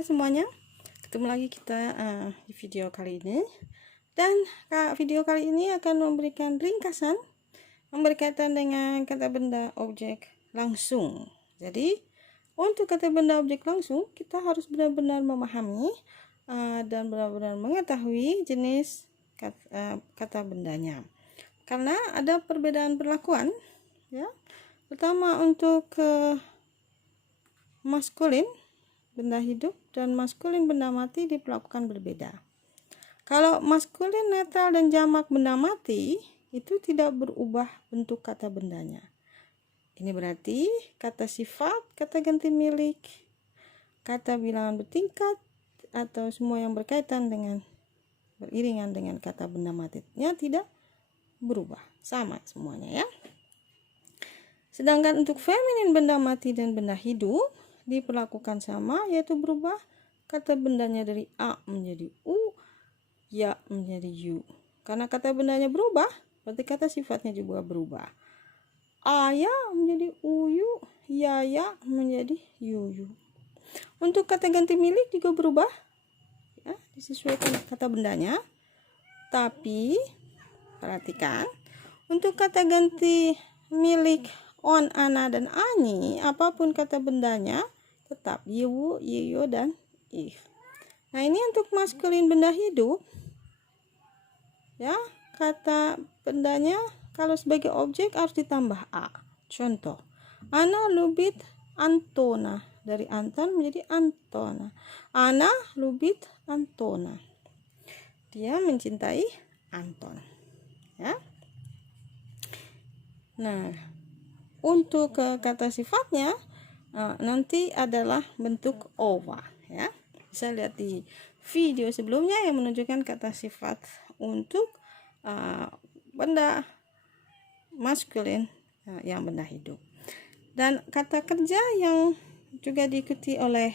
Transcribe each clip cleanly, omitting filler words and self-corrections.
Hai semuanya, ketemu lagi kita di video kali ini. Dan video kali ini akan memberikan ringkasan yang berkaitan dengan kata benda objek langsung. Jadi untuk kata benda objek langsung kita harus benar-benar memahami dan benar-benar mengetahui jenis kata bendanya, karena ada perbedaan perlakuan ya. Pertama untuk maskulin benda hidup dan maskulin benda mati diperlakukan berbeda. Kalau maskulin, netral, dan jamak benda mati itu tidak berubah bentuk kata bendanya. Ini berarti kata sifat, kata ganti milik, kata bilangan bertingkat, atau semua yang berkaitan dengan beriringan dengan kata benda matinya tidak berubah, sama semuanya ya. Sedangkan untuk feminin benda mati dan benda hidup diperlakukan sama, yaitu berubah kata bendanya dari A menjadi U, Ya menjadi U. Karena kata bendanya berubah, berarti kata sifatnya juga berubah. Aya menjadi Uyu, Yaya menjadi Yuyu. Untuk kata ganti milik juga berubah, ya, disesuaikan kata bendanya. Tapi perhatikan, untuk kata ganti milik on, ana, dan ani, apapun kata bendanya tetap yiwu, yiyo, dan ih. Nah ini untuk maskulin benda hidup ya, kata bendanya kalau sebagai objek harus ditambah a. Contoh, ana lubit Antona, dari Anton menjadi Antona. Ana lubit Antona, dia mencintai Anton ya. Nah untuk kata sifatnya nanti adalah bentuk ova ya. Bisa lihat di video sebelumnya yang menunjukkan kata sifat untuk benda maskulin yang benda hidup. Dan kata kerja yang juga diikuti oleh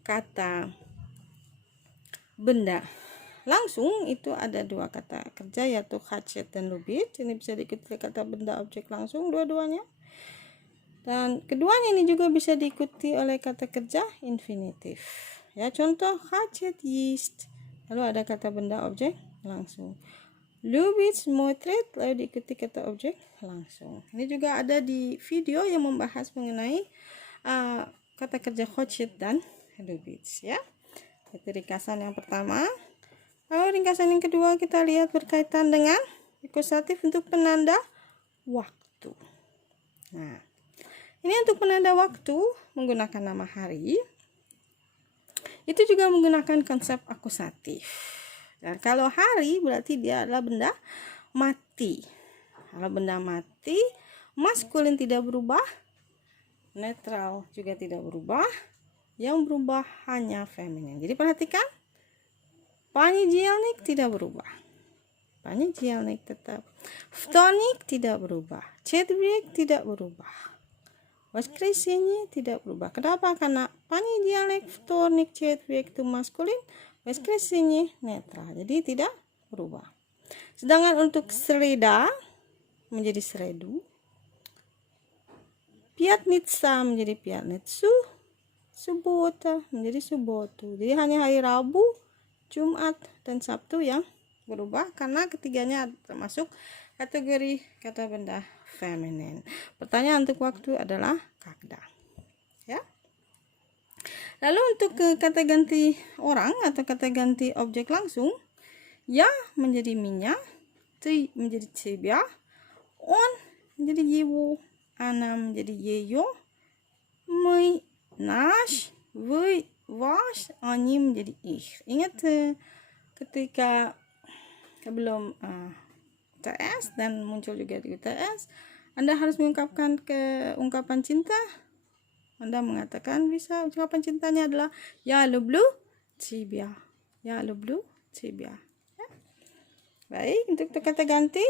kata benda langsung itu ada dua kata kerja, yaitu hacet dan lubit. Ini bisa diikuti oleh kata benda objek langsung dua-duanya. Dan keduanya ini juga bisa diikuti oleh kata kerja infinitif. Ya, contoh hacet yeast, lalu ada kata benda objek langsung. Lubit smotret, lalu diikuti kata objek langsung. Ini juga ada di video yang membahas mengenai kata kerja hacet dan lubit ya. Itu ringkasan yang pertama. Lalu ringkasan yang kedua kita lihat berkaitan dengan akusatif untuk penanda waktu. Nah, ini untuk penanda waktu menggunakan nama hari. Itu juga menggunakan konsep akusatif. Dan kalau hari berarti dia adalah benda mati. Kalau benda mati, maskulin tidak berubah, netral juga tidak berubah, yang berubah hanya feminin. Jadi perhatikan, Panijielnik tidak berubah. Panijielnik tetap. Vtornik tidak berubah. Четверг tidak berubah. Воскресенье tidak berubah. Kenapa? Karena panijielnik, vtornik, четверг itu maskulin, воскресенье netral. Jadi tidak berubah. Sedangkan untuk sreda menjadi sredu, piatnitsa menjadi piatnitsu, subota menjadi subotu. Jadi hanya hari Rabu, Jumat, dan Sabtu yang berubah, karena ketiganya termasuk kategori kata benda feminin. Pertanyaan untuk waktu adalah kakda ya. Lalu untuk kata ganti orang atau kata ganti objek langsung, ya menjadi minya, ti menjadi cebia, on menjadi yiwu, ana menjadi yeyo, mei nash, wei wash, ani menjadi ih. Ingat ketika sebelum TS dan muncul juga di UTS, Anda harus mengungkapkan ungkapan cinta. Anda mengatakan bisa ungkapan cintanya adalah ya lublu cibia, ya lublu cibia ya. Baik, untuk kata ganti.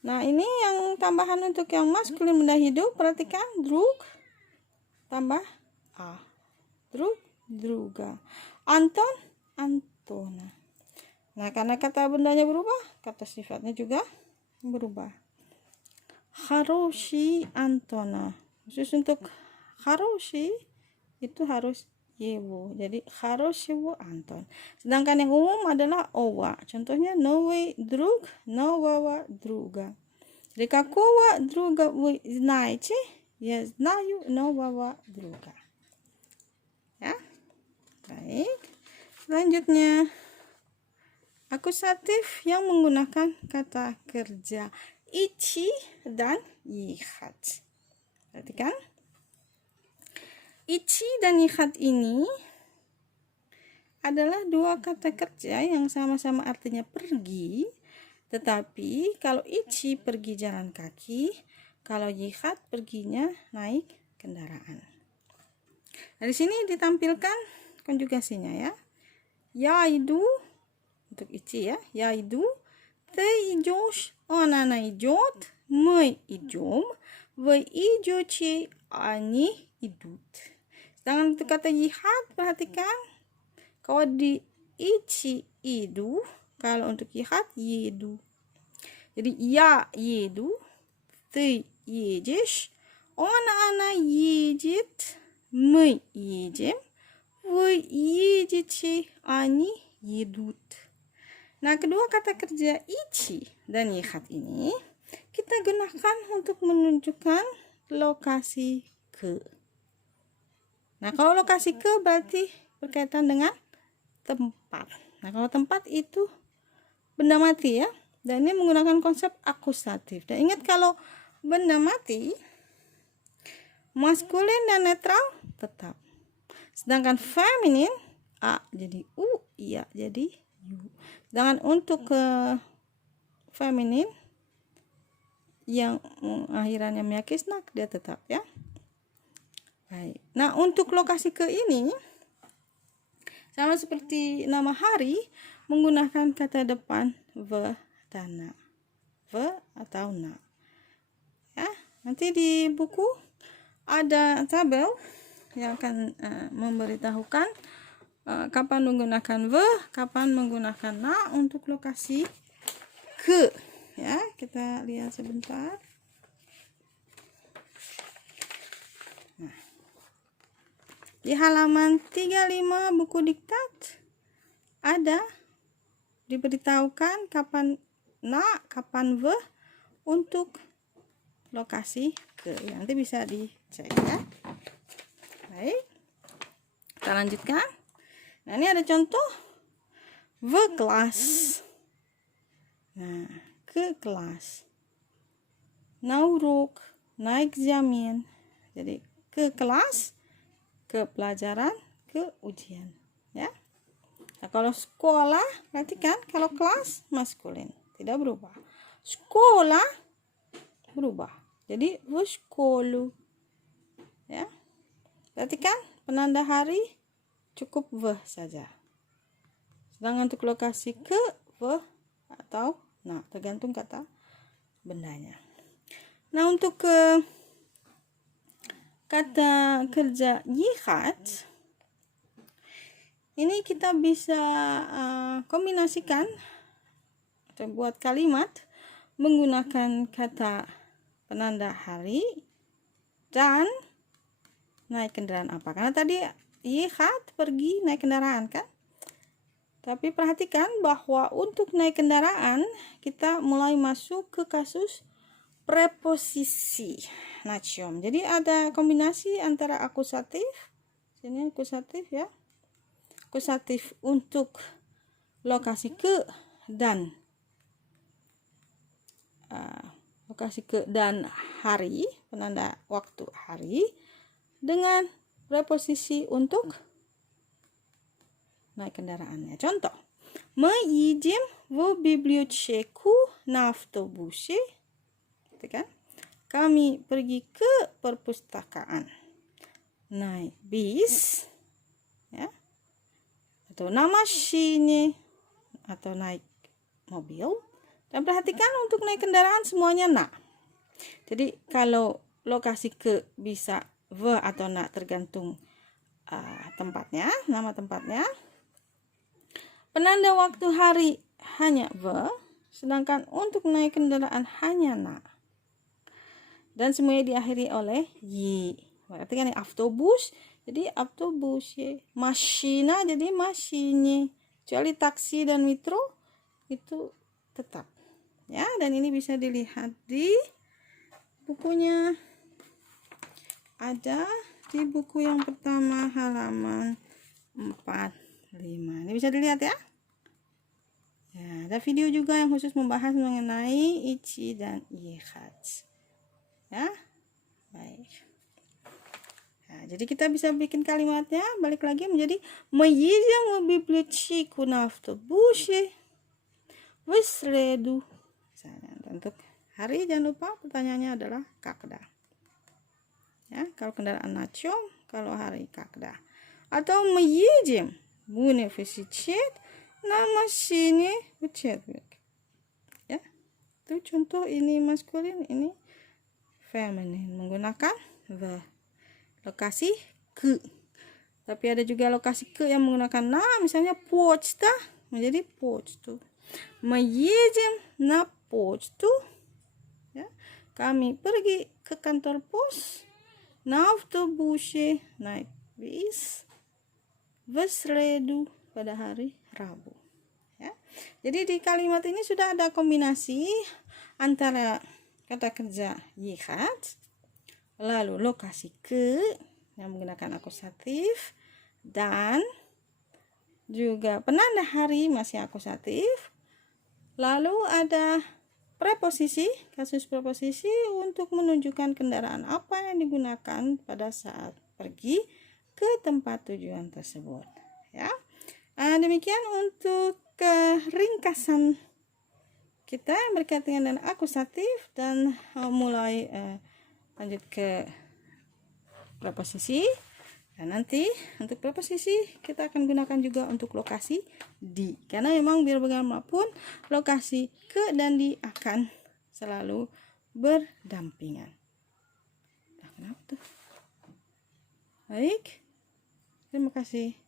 Nah ini yang tambahan untuk yang maskulin benda hidup. Perhatikan, drug tambah a, drug druga, Anton Antona. Nah karena kata bendanya berubah, kata sifatnya juga berubah. Haroshi Antona, khusus untuk haroshi itu harus yewo. Jadi хорошего, Anton. Sedangkan yang umum adalah ова. Contohnya новый друг, нового друга. Jadi какого друга вы знаете? Я знаю нового друга. Ya. Baik. Selanjutnya akusatif yang menggunakan kata kerja идти dan ехать. Perhatikan. Идти dan ехать ini adalah dua kata kerja yang sama-sama artinya pergi, tetapi kalau идти pergi jalan kaki, kalau ехать perginya naik kendaraan. Nah, di sini ditampilkan konjugasinya ya. Я иду untuk идти ya. Я иду, ты идешь, она идет, мы идем, вы идете, они идут. Sedangkan untuk kata jihad, perhatikan. Kalau di ichi idu, kalau untuk jihad yedu. Jadi ya yedu, ты едешь, она едет, мы едем, вы едете, они едут. Nah, kedua kata kerja ichi dan jihad ini kita gunakan untuk menunjukkan lokasi ke. Nah, kalau lokasi ke berarti berkaitan dengan tempat. Nah, kalau tempat itu benda mati ya. Dan ini menggunakan konsep akusatif. Dan ingat kalau benda mati, maskulin dan netral tetap. Sedangkan feminin, A jadi U, iya jadi U. Sedangkan untuk feminin, yang akhirannya meyakisnak, dia tetap ya. Baik. Nah, untuk lokasi ke ini sama seperti nama hari menggunakan kata depan v dan na. V atau na. Ya, nanti di buku ada tabel yang akan memberitahukan kapan menggunakan v, kapan menggunakan na untuk lokasi ke. Ya, kita lihat sebentar. Di halaman 35 buku diktat ada diberitahukan kapan na, kapan ve untuk lokasi ke. Nanti bisa dicek ya. Baik. Kita lanjutkan. Nah, ini ada contoh ve kelas. Nah, ke kelas. Na uruk, na examen. Jadi ke kelas, ke pelajaran, ke ujian ya. Nah, kalau sekolah, perhatikan kalau kelas maskulin tidak berubah, sekolah berubah jadi školu ya. Perhatikan penanda hari cukup v saja, sedangkan untuk lokasi ke v atau nah tergantung kata bendanya. Nah, untuk kata kerja jihad ini kita bisa kombinasikan atau buat kalimat menggunakan kata penanda hari dan naik kendaraan apa. Karena tadi jihad pergi naik kendaraan kan. Tapi perhatikan bahwa untuk naik kendaraan kita mulai masuk ke kasus preposisi naciom. Jadi ada kombinasi antara akusatif, sini akusatif ya, akusatif untuk lokasi ke dan lokasi ke dan hari, penanda waktu hari, dengan preposisi untuk naik kendaraannya. Contoh, мы едем в библиотеку на автобусе. Kan? Kami pergi ke perpustakaan naik bis ya, atau na машине atau naik mobil. Dan perhatikan untuk naik kendaraan semuanya na. Jadi kalau lokasi ke bisa v atau na tergantung tempatnya, nama tempatnya. Penanda waktu hari hanya v, sedangkan untuk naik kendaraan hanya na. Dan semuanya diakhiri oleh y. Berarti kan autobus Jadi autobusje. Maschine jadi maschine. Kecuali taksi dan metro itu tetap. Ya, dan ini bisa dilihat di bukunya. Ada di buku yang pertama halaman 45. Ini bisa dilihat ya. Ya, ada video juga yang khusus membahas mengenai ichi dan ihat. Ya. Baik. Nah, jadi kita bisa bikin kalimatnya balik lagi menjadi мы едем в библиотеку на автобусе в среду. Untuk hari jangan lupa pertanyaannya adalah когда. Ya, kalau kendaraan на kalau hari когда. Atau мы едем в университет на машине в четверг. Ya. Itu contoh, ini maskulin, ini feminin menggunakan the. Lokasi ke. Tapi ada juga lokasi ke yang menggunakan na, misalnya почта menjadi почту. Мы едем на почту. Ya. Kami pergi ke kantor pos на автобусе, naik bis в среду, pada hari Rabu. Ya. Jadi di kalimat ini sudah ada kombinasi antara kata kerja ехать, lalu lokasi ke yang menggunakan akusatif, dan juga penanda hari masih akusatif. Lalu ada preposisi, kasus preposisi untuk menunjukkan kendaraan apa yang digunakan pada saat pergi ke tempat tujuan tersebut. Ya, demikian untuk ringkasan kita berkaitan dengan akusatif, dan mulai lanjut ke preposisi. Dan nanti untuk preposisi kita akan gunakan juga untuk lokasi di, karena memang biar bagaimanapun lokasi ke dan di akan selalu berdampingan. Nah, kenapa tuh? Baik, terima kasih.